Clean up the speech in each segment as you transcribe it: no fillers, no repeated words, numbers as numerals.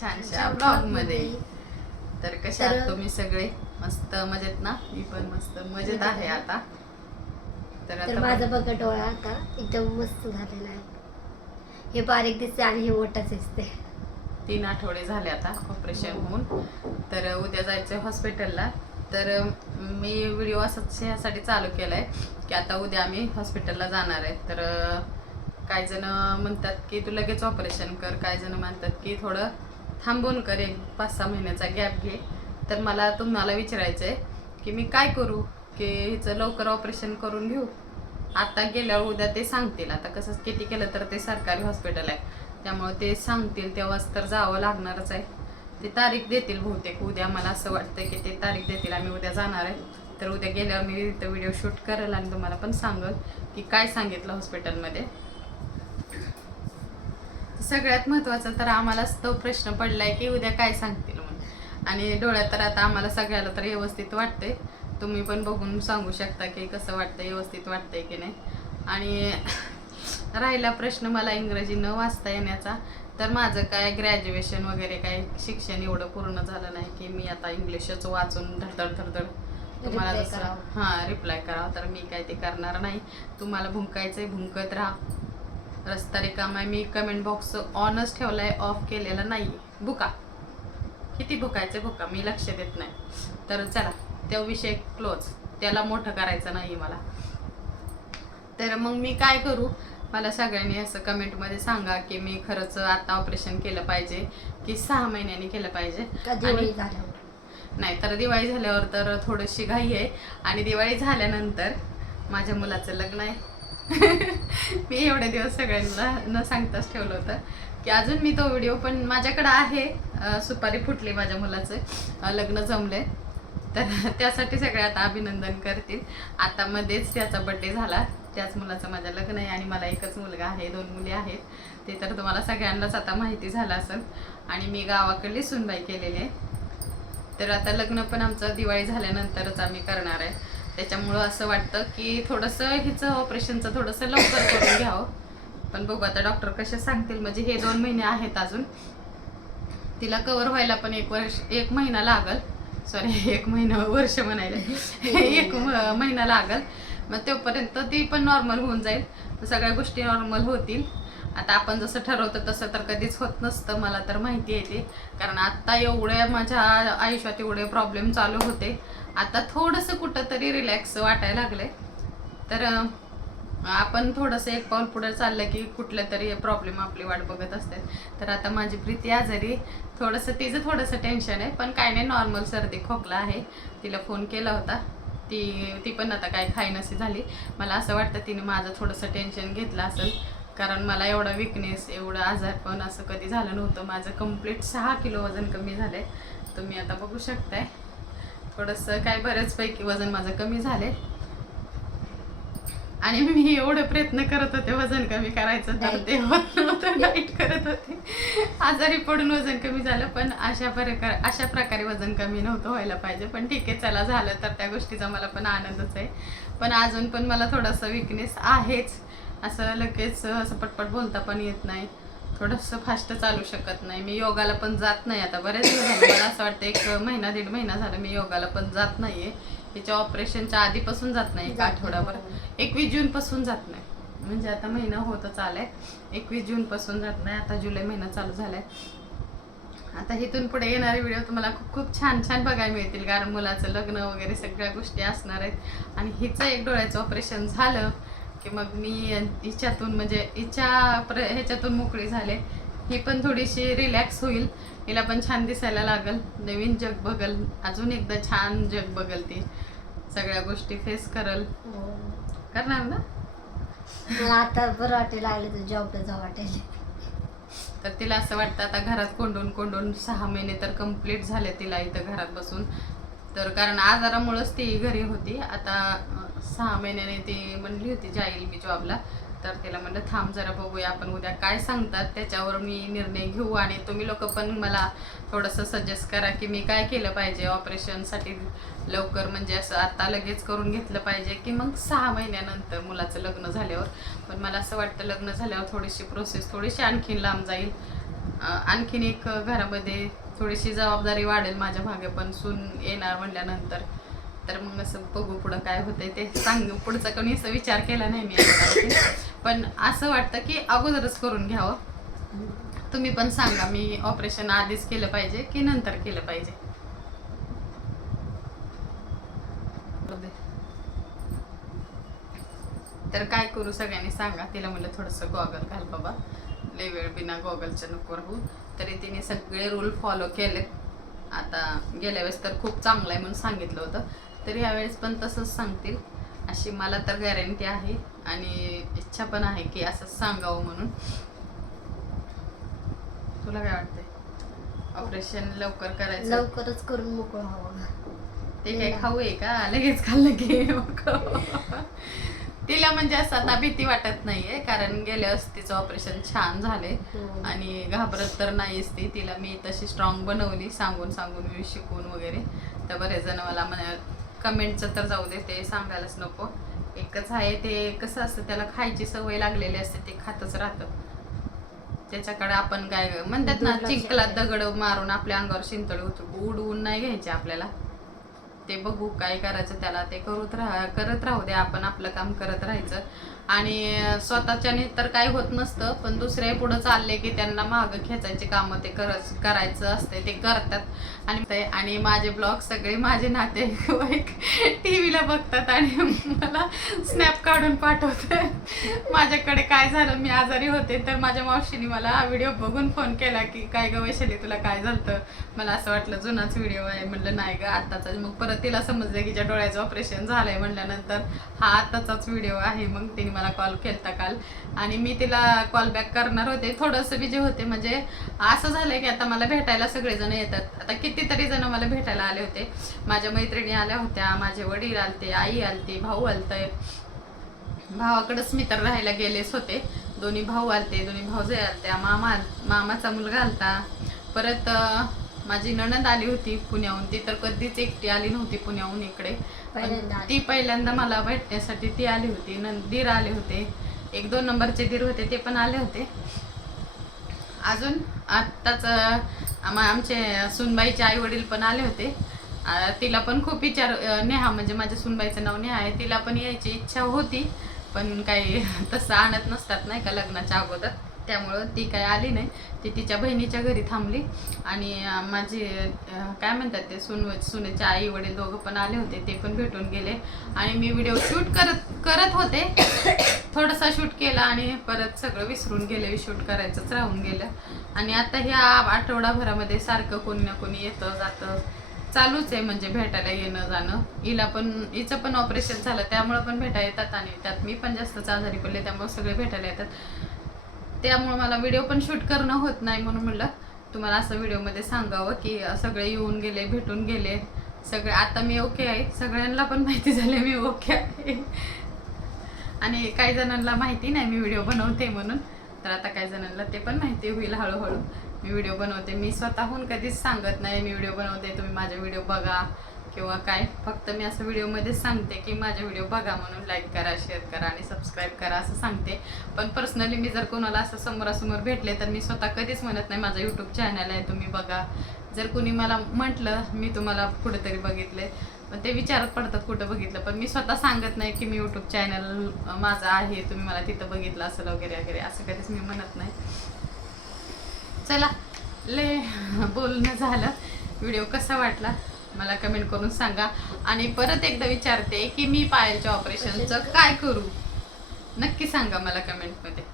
छानशा blog मध्ये. तर कशा आहात तुम्ही सगळे? मस्त मजेत ना? मी पण मस्त मजेत आहे आता. तर माझा बघा डोळा आता एकदम मस्त झालेला आहे. हे बारीक दिसते आणि हे मोठाच दिसते. 3 आठवडे झाले आता ऑपरेशन होऊन. तर उद्या जायचंय हॉस्पिटलला. तर मी व्हिडिओ असंच ह्यासाठी चालू केलाय की आता उद्या आम्ही हॉस्पिटलला जाणार आहे. तर काही जण म्हणतात की तू लगेच ऑपरेशन कर, काही जण म्हणतात की थोडं थांबून कर, 5-6 महिन्याचा गॅप घे. तर मला तुम्हाला विचारायचं आहे की मी काय करू की हिचं लवकर ऑपरेशन करून घेऊ. आता गेल्यावर उद्या ते सांगतील. आता कसं किती केलं तर ते सरकारी हॉस्पिटल आहे, त्यामुळे ते सांगतील तेव्हाच तर जावं लागणारच आहे. ते तारीख देतील बहुतेक उद्या. मला असं वाटतं की ते तारीख देतील, आम्ही उद्या जाणार आहे. तर उद्या गेल्यावर मी इथं व्हिडिओ शूट करेल आणि तुम्हाला पण सांगेल की काय सांगितलं हॉस्पिटलमध्ये. सगळ्यात महत्त्वाचा तर आम्हालाच तो प्रश्न पडलाय की उद्या काय सांगतील म्हणून. आणि डोळ्यात तर आता आम्हाला सगळ्याला तर व्यवस्थित वाटते. तुम्ही पण बघून सांगू शकता की कसं वाटतं, व्यवस्थित वाटतंय की नाही. आणि राहिला प्रश्न मला इंग्रजी न वाचता येण्याचा, तर माझं काय ग्रॅज्युएशन वगैरे काय शिक्षण एवढं पूर्ण झालं नाही की मी आता इंग्लिशच वाचून धडधड तुम्हाला जसं रिप्लाय करावं. तर मी काय ते करणार नाही. तुम्हाला भुंकायचंय भुंकत राहा. रस्ता रिकामा आहे. मी कमेंट बॉक्स ऑनच ठेवलाय, ऑफ केलेला नाही. बुका किती भुकायचे भुका, मी लक्ष देत नाही. तर चला तो विषय क्लोज, त्याला मोठं करायचं नाही मला. तर मग मी काय करू, मला सगळ्यांनी असं कमेंटमध्ये सांगा की मी खरंच आता ऑपरेशन केलं पाहिजे की 6 महिन्यांनी केलं पाहिजे. नाही तर दिवाळी झाल्यावर तर थोडीशी घाई आहे. आणि दिवाळी झाल्यानंतर माझ्या मुलाचं लग्न आहे. मी एवढे दिवस सगळ्यांना न सांगताच ठेवलं होतं की अजून मी तो व्हिडिओ पण माझ्याकडे आहे. सुपारी फुटली, माझ्या मुलाचं लग्न जमले. तर त्यासाठी सगळे आता अभिनंदन करतील. आता मध्येच त्याचा बड्डे झाला, त्याच मुलाचं माझं लग्न आहे. आणि मला एकच मुलगा आहे, 2 मुली आहेत. ते तर तुम्हाला सगळ्यांनाच आता माहिती झालं असेल. आणि मी गावाकडली सुनबाई केलेली आहे. तर आता लग्न पण आमचं दिवाळी झाल्यानंतरच आम्ही करणार आहे. त्याच्यामुळं असं वाटतं की थोडंसं हिचं ऑपरेशनचं थोडंसं लवकर करून घ्यावं. पण बघू आता डॉक्टर कसे सांगतील. म्हणजे हे 2 महिने आहेत अजून, तिला कवर व्हायला पण 1 महिना लागल. सॉरी 1 महिना, वर्ष म्हणायला 1 महिना लागल. मग तोपर्यंत ती पण नॉर्मल होऊन जाईल, सगळ्या गोष्टी नॉर्मल होतील. आता आपण जसं ठरवतं तसं तर कधीच होत नसतं, मला तर माहिती आहे ते. कारण आत्ता एवढ्या माझ्या आयुष्यात एवढे प्रॉब्लेम चालू होते, आता थोडंसं कुठंतरी रिलॅक्स वाटायला लागले. तर आपण थोडंसं एक पाऊल पुढे चाललं की कुठल्या तरी प्रॉब्लेम आपली वाट बघत असते. तर आता माझी प्रीती आजारी, थोडंसं तिचं थोडंसं टेन्शन आहे, पण काय नाही, नॉर्मल सर्दी खोकला आहे. तिला फोन केला होता, ती पण आता काय खाईनशी झाली. मला असं वाटतं तिने माझं थोडंसं टेन्शन घेतलं असेल, कारण मला एवढा विकनेस, एवढं आजारपण असं कधी झालं नव्हतं. माझं कंप्लीट 6 किलो वजन कमी झालं आहे. तुम्ही आता बघू शकताय. थोडंसं काय बऱ्याचपैकी वजन माझं कमी झाले. आणि मी एवढे प्रयत्न करत होते वजन कमी करायचं, तर ते होत नव्हतं. डाएट करत होते, आजारी पडून वजन कमी झालं. पण अशा प्रकारे वजन कमी नव्हतं व्हायला पाहिजे. पण ठीक आहे, चला झालं तर त्या गोष्टीचा मला पण आनंदच आहे. पण अजून पण मला थोडंसं विकनेस आहेच. असं लगेच असं पटपट बोलता पण येत नाही, थोडंसं फास्ट चालू शकत नाही. मी योगाला पण जात नाही आता बरेच दिवस झाले. मला असं वाटतं 1 महिना 1.5 महिना झालं मी योगाला पण जात नाहीये. तिच्या ऑपरेशनच्या आधीपासून जात नाही, 1 आठवडाभर. 21 जूनपासून जात नाही, म्हणजे आता महिना होतच आलाय. 21 जूनपासून जात नाही. आता जुलै महिना चालू झालाय. आता इथून पुढे येणारे व्हिडिओ तुम्हाला खूप खूप छान छान बघायला मिळतील, कारण मुलाचं लग्न वगैरे सगळ्या गोष्टी असणार आहेत. आणि हिचं एक डोळ्याचं ऑपरेशन झालं की मग मी हिच्यातून म्हणजे ह्याच्यातून मोकळी झाले. ही पण थोडीशी रिलॅक्स होईल, हिला पण छान दिसायला लागल, नवीन जग बघल, अजून एकदा छान जग बघल. ती सगळ्या गोष्टी फेस करल, करणार ना. मला आता बरं वाटायला लागलं, तर जॉबला जावं वाटेल. तर तिला असं वाटतं आता घरात कोंडून 6 महिने तर कंप्लीट झाले तिला इथं घरात बसून. तर कारण आजारामुळेच ती घरी होती. आता 6 महिन्याने ती म्हणली होती जाईल मी जॉबला. तर तिला म्हणलं थांब जरा, बघूया आपण उद्या काय सांगतात त्याच्यावर मी निर्णय घेऊ. आणि तुम्ही लोक पण मला थोडंसं सजेस्ट करा की मी काय केलं पाहिजे ऑपरेशनसाठी लवकर, म्हणजे असं आता लगेच करून घेतलं पाहिजे की मग 6 महिन्यानंतर मुलाचं लग्न झाल्यावर. पण मला असं वाटतं लग्न झाल्यावर थोडीशी प्रोसेस थोडीशी आणखीन लांब जाईल. आणखीन एक घरामध्ये थोडीशी जबाबदारी वाढेल माझ्या मागे, पण सून येणार म्हणल्यानंतर तर मग असं बघू पुढं काय होतंय ते सांगू. पुढचा कोणी असं विचार केला नाही मी आता, पण असं वाटतं की अगोदरच करून घ्यावं. तुम्ही पण सांगा, मी ऑपरेशन आधीच केलं पाहिजे की नंतर केलं पाहिजे. तर काय करू सगळ्यांनी सांगा. तिला म्हणलं थोडंसं गॉगल घाल बाबा, लय वेळ बिना गॉगलच्या नको राहू. तरी तिने सगळे रूल फॉलो केले. आता गेल्या वेळेस तर खूप चांगलं आहे म्हणून सांगितलं होतं, तर ह्यावेळेस पण तसंच सांगतील अशी मला तर गॅरंटी आहे आणि इच्छा पण आहे की असं सांगावं म्हणून. तुला काय वाटतंय ऑपरेशन लवकर करायचं? लवकरच करून मोकळं हवं. ते काय खाऊ आहे का लगेच खाल्लं की? तिला म्हणजे असं आता भीती वाटत नाहीये, कारण गेल्या वेळेस तिचं ऑपरेशन छान झाले आणि घाबरत तर नाहीच ती. तिला मी तशी स्ट्रॉंग बनवली सांगून सांगून, मी शिकून वगैरे. तर बरेच जण मला कमेंटचं तर जाऊ दे, ते सांगायलाच नको. एकच आहे ते कसं असतं, त्याला खायची सवय लागलेली असते, ते खातच राहतं. त्याच्याकडे आपण काय म्हणतात ना, चिंकला दगड मारून आपल्या अंगावर शिंतळे उडवून नाही घ्यायचे आपल्याला. ते बघू काय करायचं त्याला, ते करत राहू दे, आपण आपलं काम करत राहायचं. आणि स्वतःच्याने तर काय होत नसतं, पण दुसरे पुढे चालले की त्यांना मागं खेचायचे कामं ते करायचं असते, ते करतात. आणि माझे ब्लॉग सगळे माझे नातेवाईक टीव्हीला बघतात आणि मला स्नॅप काढून पाठवतात. माझ्याकडे काय झालं, मी आजारी होते तर माझ्या मावशीने मला व्हिडिओ बघून फोन केला की काय ग वैशाली तुला काय झालं. मला असं वाटलं जुनाच व्हिडिओ आहे, म्हणलं नाही ग आत्ताचा. मग परत तिला समजलं की ज्या डोळ्याचं ऑपरेशन झालंय म्हणल्यानंतर हा आत्ताचाच व्हिडिओ आहे. मग तिने मला कॉल केलता काल आणि मी तिला कॉल बॅक करणार होते, थोडंसं बिझी होते. म्हणजे असं झालंय की आता मला भेटायला सगळेजण येतात. आता कितीतरी जण मला भेटायला आले होते. माझ्या मैत्रिणी आल्या होत्या, माझे वडील आलते, आई आलते, भाऊ आलते. भावाकडेच मी तर राहायला गेलेच होते. दोन्ही भाऊ आलते, दोन्ही भाऊजे आलत्या, मामाचा मुलगा आलता. परत माझी नणंद आली होती पुण्याहून. ती तर कधीच एकटी आली नव्हती पुण्याहून इकडे, ती पहिल्यांदा मला भेटण्यासाठी ती आली होती. दीर आले होते, 1-2 नंबरचे दीर होते, ते पण आले होते. अजून आत्ताच आमचे सुनबाईचे आई वडील पण आले होते. तिला पण खूप नेहा म्हणजे माझ्या सुनबाईचं नाव नेहा आहे, तिला पण यायची इच्छा होती, पण काही तसं आणत नसतात नाही का लग्नाच्या अगोदर, त्यामुळं ती काय आली नाही. ती तिच्या बहिणीच्या घरी थांबली. आणि माझे काय म्हणतात ते सुनेचे आई वडील दोघं पण आले होते, ते पण भेटून गेले. आणि मी व्हिडिओ शूट करत होते, थोडासा शूट केला आणि परत सगळं विसरून गेले, शूट करायचंच राहून गेलं. आणि आता ह्या आठवडाभरामध्ये सारखं कोणी ना कोणी येतं जातं चालूच आहे, म्हणजे भेटायला येणं जाणं. हिचं पण ऑपरेशन झालं त्यामुळं पण भेटायला येतात, आणि त्यात मी पण जास्तच आजारी पडले त्यामुळे सगळे भेटायला येतात. त्यामुळे मला व्हिडिओ पण शूट करणं होत नाही, म्हणून म्हणलं तुम्हाला असं व्हिडिओमध्ये सांगावं की सगळे येऊन गेले, भेटून गेले सगळे. आता मी ओके आहे, सगळ्यांना पण माहिती झाले मी ओके आहे. आणि काही जणांना माहिती नाही मी व्हिडिओ बनवते म्हणून, तर आता काही जणांना ते पण माहिती होईल हळूहळू. मी व्हिडिओ बनवते, मी स्वतःहून कधीच सांगत नाही मी व्हिडिओ बनवते, तुम्ही माझे व्हिडिओ बघा किंवा काय. फक्त मी असं व्हिडिओमध्येच सांगते की माझे व्हिडिओ बघा म्हणून, लाईक करा, शेअर करा आणि सबस्क्राईब करा असं सांगते. पण पर्सनली मी जर कोणाला असं समोरासमोर भेटले तर मी स्वतः कधीच म्हणत नाही माझं यूट्यूब चॅनल आहे तुम्ही बघा. जर कुणी मला म्हटलं मी तुम्हाला कुठेतरी बघितले, पण ते विचारत पडतात कुठं बघितलं, पण मी स्वतः सांगत नाही की मी यूट्यूब चॅनल माझं आहे तुम्ही मला तिथं बघितलं असेल वगैरे वगैरे, असं कधीच मी म्हणत नाही. चला ले बोलणं झालं, व्हिडिओ कसा वाटला मला कमेंट करून सांगा. आणि परत एकदा विचारते की मी पायाच्या ऑपरेशनचं काय करू, नक्की सांगा मला कमेंटमध्ये.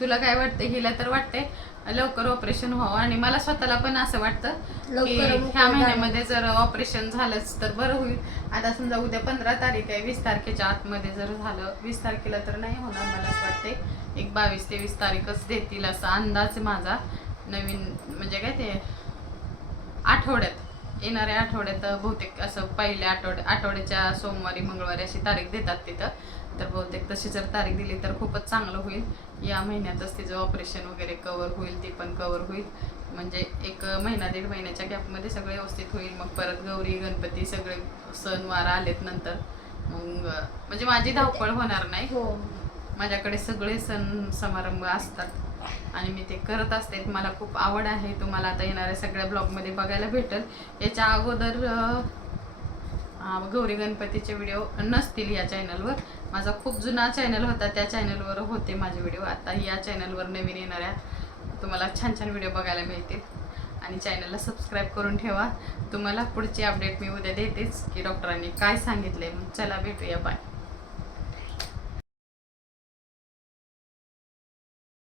तुला काय वाटतं? हिला तर वाटते लवकर ऑपरेशन व्हावं, आणि मला स्वतःला पण असं वाटतं की ह्या महिन्यामध्ये जर ऑपरेशन झालंच तर बरं होईल. आता समजा उद्या 15 तारीख आहे, 20 तारखेच्या आतमध्ये जर झालं, 20 तारखेला तर नाही होणार मला असं वाटते, एक 22-23 तारीखच देतील असा अंदाज आहे माझा. नवीन म्हणजे काय ते आठवड्यात, येणाऱ्या आठवड्यात बहुतेक असं पहिल्या आठवड्याच्या सोमवारी मंगळवारी अशी तारीख देतात तिथं. तर बहुतेक तशी जर तारीख दिली तर खूपच चांगलं होईल. या महिन्यातच तिचं ऑपरेशन वगैरे कवर होईल, ती पण कवर होईल. म्हणजे 1 महिना 1.5 महिन्याच्या गॅपमध्ये सगळं व्यवस्थित होईल. मग परत गौरी गणपती सगळे सणवार आलेत नंतर, मग म्हणजे माझी धावपळ होणार नाही. माझ्याकडे सगळे सण समारंभ असतात. आणि मी ते करत असते. मला खूप आवड आहे. तुम्हाला आता येणाऱ्या सगळ्या ब्लॉगमध्ये बघायला भेटेल. याच्या अगोदर गौरी गणपतीचे व्हिडिओ नसतील या चॅनलवर. माझा खूप जुना चॅनल होता, त्या चॅनलवर होते माझे व्हिडिओ. आता या चॅनलवर नवीन येणाऱ्या तुम्हाला छान छान व्हिडिओ बघायला मिळतील. आणि चॅनलला सबस्क्राईब करून ठेवा. तुम्हाला पुढची अपडेट मी उद्या देतेच की डॉक्टरांनी काय सांगितलंय. चला भेटूया, बाय.